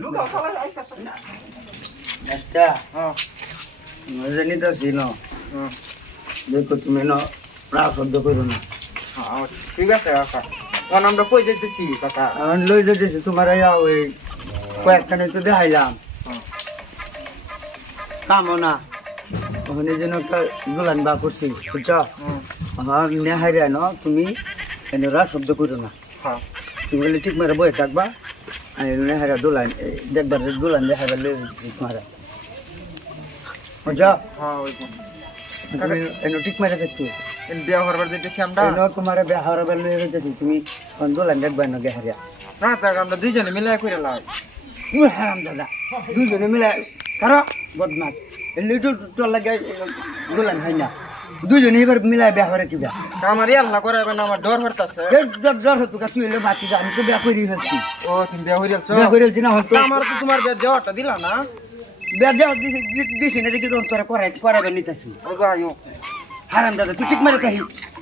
লুকাও খাবার আইতাছ না আচ্ছা হ্যাঁ জানি তো ছিল দেখো তুমি না প্রায় শব্দ করো না হ্যাঁ ঠিক আছে কাকা কোন আমরা কই যাইতেছি কাকা আমি লই যেতেছি তোমার ওই কয়েকখানে তো দেখাইলাম কামো না ওখানে যেন একটা দোলান বা করছি বুঝছো হ্যাঁ নেহাই ন তুমি এনেরা শব্দ করো না হ্যাঁ তুমি বলে ঠিক মারা বয়ে থাকবা আমি নেহারা দোলান দেখবার দোলান দেখাবার লই তোমার বুঝছো হ্যাঁ ওই তুমি এনে ঠিক মারা দেখতে বিয়া করবার যাইতেছি আমরা এনে তোমার বেহার বেল লই যেতেছি তুমি দোলান দেখবা না গেহারিয়া না তাক আমরা দুইজনে মিলে করে লাগ তুমি হারাম দাদা দুইজনে মিলে কারো বদমাস এলি তো তোর লাগে দোলান হয় না দুইজনে এবার মিলাই বেয়া করে কিবা আমার আল্লাহ করাবে না আমার ডর হরতাছে ডর হতো তুই এলে বাতি যা আমি তো বেয়া করে ফেলছি ও তুমি বিয়া হইরালছো বেয়া করে ফেলছি না হতো আমার তো তোমার বিয়া দেওয়াটা দিলা না বেয়া দেওয়া দিছি না দেখি তোর তোরা করাবে নিতেছি ও যাইও হারাম দাদা তুই ঠিক মারে তাই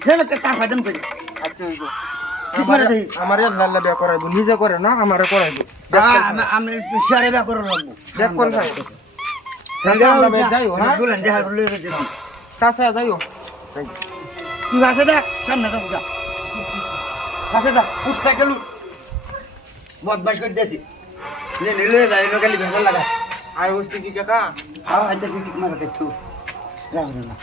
জানো তার ফায়দাম করি আচ্ছা ঠিক মারে তাই আমার আল্লাহ বিয়া করাইবো নিজে করে না আমারে করাইবো আমি সারে বেয়া করে রাখবো দেখ কোন ভাই যাইও হ্যাঁ দোলান দেখার লই রেখেছি কাছে যাইও তুই ভাষা দেখ সামনে তো যা ভাষা দেখ উঠছে গেলু বদমাস করে দিয়েছি নিলে যাই লোকালি ভেবে লাগা আর হচ্ছে কি কাকা আও আইতেছি ঠিক মারা দেখতো রাখো না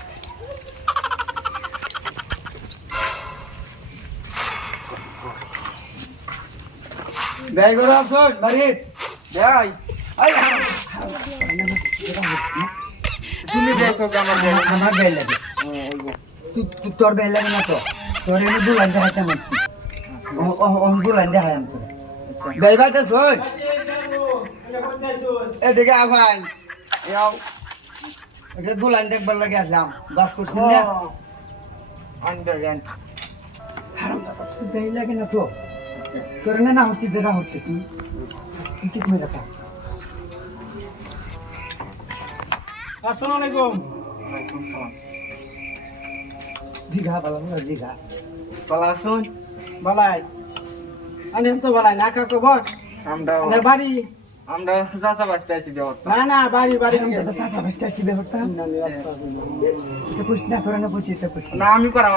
বেই গরো আসুন বাড়ি যাই আই তুমি দেখো আমার বিয়া আমার বেল লাগে তুই তোর বেল লাগে না তো তোর এনে দুলান দেখাইতে মারছি ও দুলান দেখাই আমি তোর বেই বাইতে শোন এদিকে আভাই ইয়াও এটা দুলান দেখবার লাগে আসলাম বাস করছিস না আন্ডারগ্রাউন্ড হারাম দাদা বেল লাগে না তো তোর না হচ্ছে দেখা হচ্ছে তুই ঠিক মেরে থাক আসসালামু আলাইকুম জিগা ভালো না জিগা ভালো আছেন বালাই আমি তো বালাই না কাকু বল আমরা না বাড়ি আমরা যাতা বাসতে আছি বিয়া করতে না না বাড়ি বাড়ি হারাম দাদা চাচা বসতে আসছি ব্যাপারটা এটা পুষ না তোরা না পুষি এটা পুষ না আমি করাম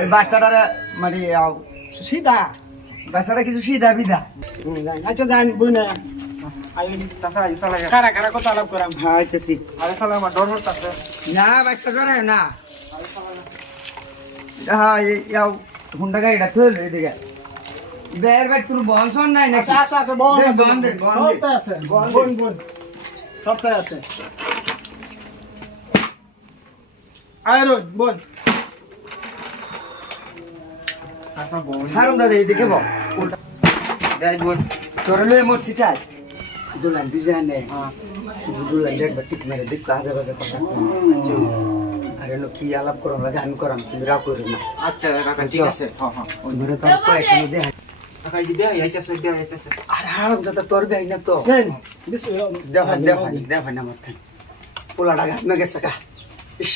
এই বাস্তাটার মানে সিধা বাস্তাটা কিছু সিধা বিধা আচ্ছা জানি বুঝ না টাকা ইসা লাগে কারা কারা কথা আলাপ করাম হ্যাঁ আইতেছি আরে শালা আমার ডর হচ্ছে না বাস্তা জড়ায় না হ্যাঁ ইয়াও হুন্ডা গাড়িটা থইল এদিকে বের বাইক তোর বহন শোন নাই নাকি আচ্ছা আচ্ছা বল বল দে, বল দে। সবটা আছে বল দে। বল বল সবটা আছে আয়রো বল আচ্ছা বল হারুন দাদা এদিকে বল যাই বল তোর লয়ে মোর সিটাই দুলান দুজানে হ্যাঁ দুলান একবার ঠিক মেরে দেখ কাজে বাজে কথা আরে নো কি আলাপ করম লাগে আমি করাম তুমি রাগ করো না আচ্ছা কাকা ঠিক আছে হ্যাঁ হ্যাঁ তোমার তো কয়েকটা দে কাকা এই বিয়া আইতাছে বিয়া আইতাছে আর হারুন দাদা তোর গাই না তো দেন বিসমিল্লাহ দেখ না মাথা পোলাটা গাছ মে গেছে কা ইস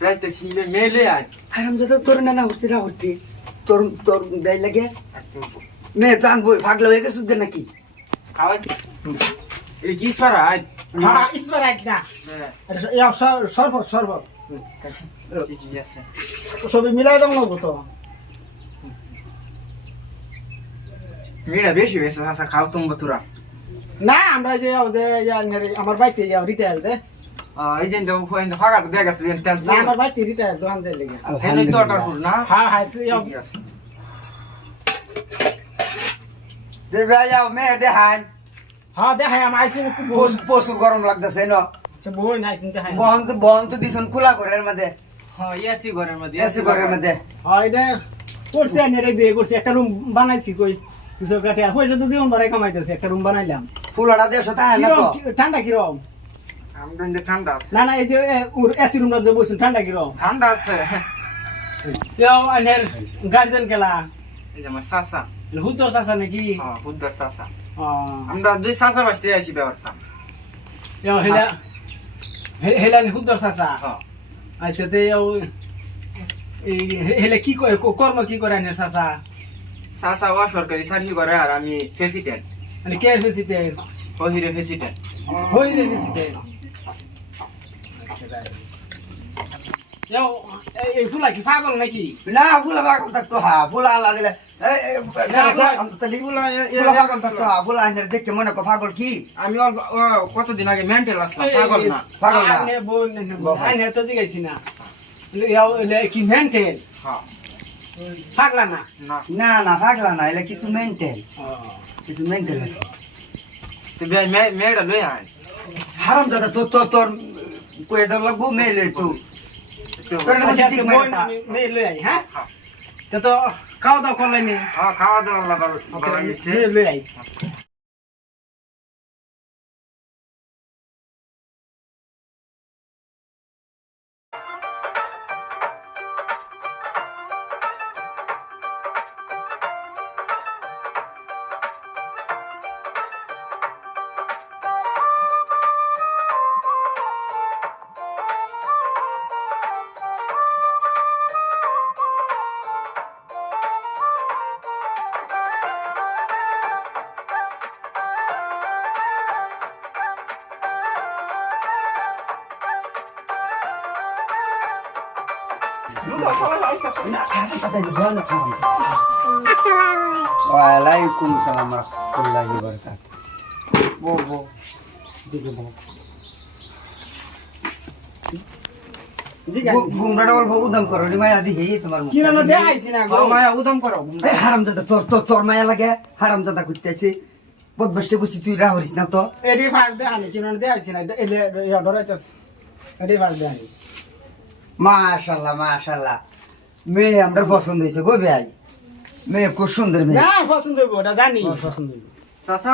যাইতেছি মেলে আয় হারাম দাদা তোর না উঠতে না উঠতে তোর তোর গাই লাগে মে তো আনবো ভাগলা হয়ে গেছে দে নাকি খাওয়াই এই কি সারা আয় হ্যাঁ ইসবার আইত না ইয়া সরবত সরবত ঠিক আছে সবই মিলাই দাম লাগবো তো মেয়েটা বেশি হয়েছে আচ্ছা খাও তুমি তোরা না আমরা যে আমার বাইতে রিটায়ার দে এই দিন তো ফাঁকা দেখা গেছে না টেনশন আমার বাইতে রিটায়ার দোকান যাই লেগে এনে তো অর্ডার ফুল না হ্যাঁ হ্যাঁ ঠিক আছে দে ভাই যাও মে দে হান হ্যাঁ দেখাই আমি আইসি প্রচুর গরম লাগতেছে ন আচ্ছা বই না আইসি দেখাই বহন তো দিছন খোলা ঘরের মধ্যে হ্যাঁ এসি ঘরের মধ্যে এসি ঘরের মধ্যে হয় এটা করছি আমি রে বিয়ে করছি একটা রুম বানাইছি কই কিছু কাটে হইছে তো জীবন ভরে কামাইতেছি একটা রুম বানাইলাম ফুলাটা দেড়শো টাকা না তো ঠান্ডা কিরকম আমরা যে ঠান্ডা আছে না না এই যে এসি রুমটা যে বসুন ঠান্ডা কিরকম ঠান্ডা আছে কেউ আনের গার্জেন কেলা এই যে আমার সাসা হুতর চাচা নাকি হ্যাঁ বুদ্ধর সাসা ও আমরা দুই সাসা বাসতে আইছি ব্যাপারটা হেলা হেলা হুতর চাচা হ্যাঁ আচ্ছা তে হেলে কি করে কর্ম কি করে আনের চাচা সাসা সরকারি চাকরি করে আর আমি প্রেসিডেন্ট মানে কে প্রেসিডেন্ট ওহিরে প্রেসিডেন্ট হই রে প্রেসিডেন্ট এই ফুলা কি পাগল নাকি না ফুলা পাগল থাকতো হ্যাঁ ফুলা আল্লাহ দিলে আমি তো তাহলে ফুলা পাগল থাকতো হ্যাঁ ফুলা আইনের দেখতে মনে কর পাগল কি আমি কতদিন আগে মেন্টাল আসলাম পাগল না পাগল না আইনে বোন আইনে তো দিগাইছি না কি মেন্টেল হ্যাঁ পাগলা না না না না পাগলা না এলে কিছু মেন্টেল কিছু মেন্টেল আছে তুই মেয়েটা লই আয় হারাম দাদা তোর কয়ে দেওয়া লাগবো মেয়ে লই তুই তোর না আচ্ছা ঠিক বোন মেয়ে মেয়ে লই আই হ্যাঁ তো খাওয়া দাওয়া করলেন নি হ্যাঁ খাওয়া দাওয়া লাগার মেয়ে লই আই ওয়ালাইকুম সালাম রাহমাতুল্লাহি ওয়া বারাকাতুহু বো দিকে বো গুমরাটা বলবো উদম করো রে মায়া দি হে তোমার মুখ কি না দেখাইছি না গো মায়া উদম করো এই হারামজাদা তোর মায়া লাগে হারামজাদা কইতেছে বদবস্তে বুঝি তুই রাহরিস না তো এডি ফাক দেখানি কি না দেখাইছি না এলে ডরাইতাছে এডি ফাক দেখানি মাশাআল্লাহ মাশাআল্লাহ মেয়ে আমার পছন্দ হইছে গো ভাই মেয়ে খুব সুন্দর মেয়ে না পছন্দ হইব ওটা জানি পছন্দ হইব চাচা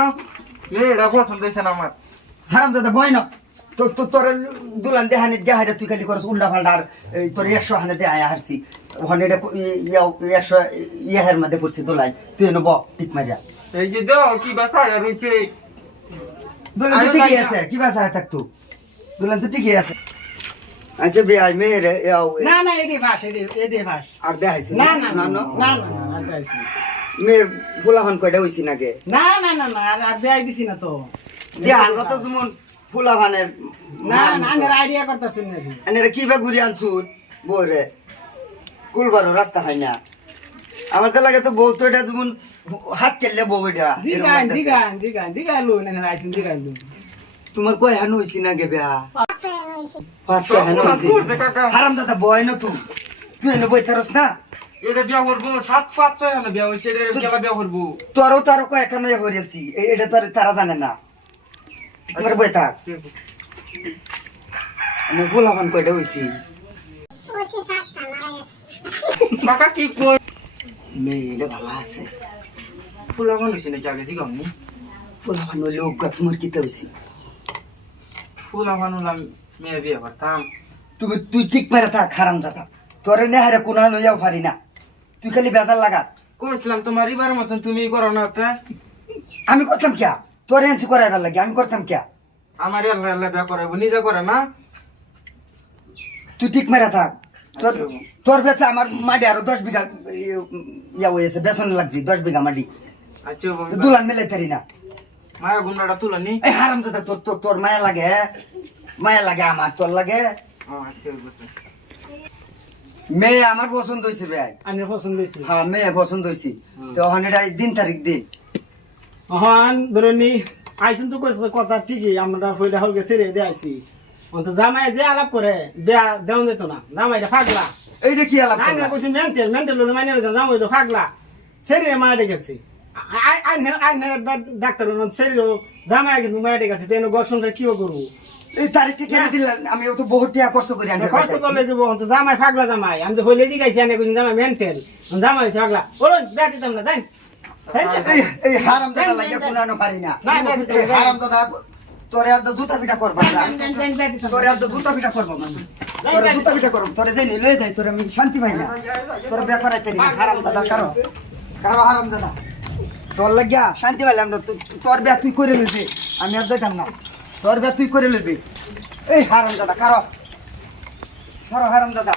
মেয়েটা পছন্দ হয়েছে না আমার হারামজাদা বয় না তোর দুলান দেহানি দেহাইরা তুই খালি করছ উল্টা পাল্টা আর তোর 100 হানে দেহাই হারছি ওখানে এটা 100 ইয়াহের মধ্যে পড়ছে দুলাই তুই এনে ব ঠিক মাজা এই যে দাও কি বাসায় রয়েছে দুলান তো ঠিকই আছে কি বাসায় থাকতো দুলান তো ঠিকই আছে আচ্ছা ভাই মেয়ে রে না না এডি ফাস এডি ফাস আর দেখাইছি না না না না না না দেখাইছি মেয়ে ফুলাফান কয়টা হইছি নাকি না না না না আর দেখাই দিছি না তো দেহাল তো যেমন ফুলাফানের না না আমি আইডিয়া করতেছি না আনে কি বা ঘুরি আনছুন বরে কুলবারো রাস্তা হয় না আমার তো লাগে তো বউ তো এটা যেমন হাত কেললে বউ এটা দিগান লু না আইছুন দিগান লু তোমার কয় হান হইছি না গে বেয়া পাঁচটা হান হইছি হারাম দাদা বয় না তুই এনে বই থারস না এটা বিয়া করবো 7-5 হলো বিয়া হইছে এটা কেলা বিয়া করবো তোরও কয় খান হয়ে হরিয়াছি এটা তোর তারা জানে না তোমার বই থাক আমি ফুলাফান কয়টা হইছি কাকা কি কই মেয়ে ভালো আছে ফুলাখন হইছে নাকি আগে ঠিক আমি ফুলাফান হইলে ওগা তোমার কিতা হইছি ফুলাখন হলাম মেয়ে বিয়ে করতাম তুই ঠিক মেরে থাক হারাম জাতা তোরে নেহারে কোনা লইয়াও পারি না তুই খালি বেজার লাগা করছিলাম তোমার এবার মতন তুমি করো না তা আমি করতাম কিয়া তোরে এনসি করাইবার লাগে আমি করতাম কিয়া আমার আল্লাহ আল্লাহ বিয়া করাইবো নিজে করে না তুই ঠিক মেরে থাক তোর বেচা আমার মাটি আরো 10 বিঘা ইয়া হয়েছে বেসন লাগছি 10 বিঘা মাটি আচ্ছা দুলান মেলে তারি না মায়া গুন্ডাটা তুলনি এই হারাম দাদা তোর মায়া লাগে আমার তোর লাগে আচ্ছা মেয়ে আমার পছন্দ হয়েছে ভাই আমি পছন্দ হইছে হ্যাঁ মেয়ে পছন্দ হয়েছে তো ওখানে এটা দিন তারিখ দিন হন ধরনি আইছুন তো কইছ কথা ঠিকই আমরা ফইলা হল গেছে রে আইছি অন্ত জামাই যে আলাপ করে বিয়া দেও দিত না জামাইটা ফাগলা এইটা কি আলাপ আই না কইছি মেন্টাল মানে জামাইটা ফাগলা সেরে মাইরে গেছে আই না ডাক্তার সেরে জামাই কিন্তু মাইরে গেছে তেন গর্ষণটা কিও করব এই তারিখটা কেন দিলেন আমি তো বহুত টাকা কষ্ট করে আনতে কষ্ট করলে দিব অন্ত জামাই ফাগলা জামাই আমি তো হইলে দি গাইছি আনে কইছি জামাই মেন্টাল জামাই ফাগলা ওরন বিয়া দিতাম না যাই এই হারাম দাদা লাগে পুরানো পারি না এই হারাম দাদা তোরে আজ জুতা পিটা করবা না তোরে আজ জুতা পিটা করবা না তোরে জুতা পিটা করব তোরে যে নিলে যাই তোরে আমি শান্তি পাই না তোরে বিয়া করাইতে না হারাম দাদা কারো হারাম দাদা তোর লাগিয়া শান্তি পাইলাম না তোর বিয়া তুই করে লইবি আমি আর যাইতাম না তোর বিয়া তুই করে লইবি এই হারাম দাদা কারো হারাম দাদা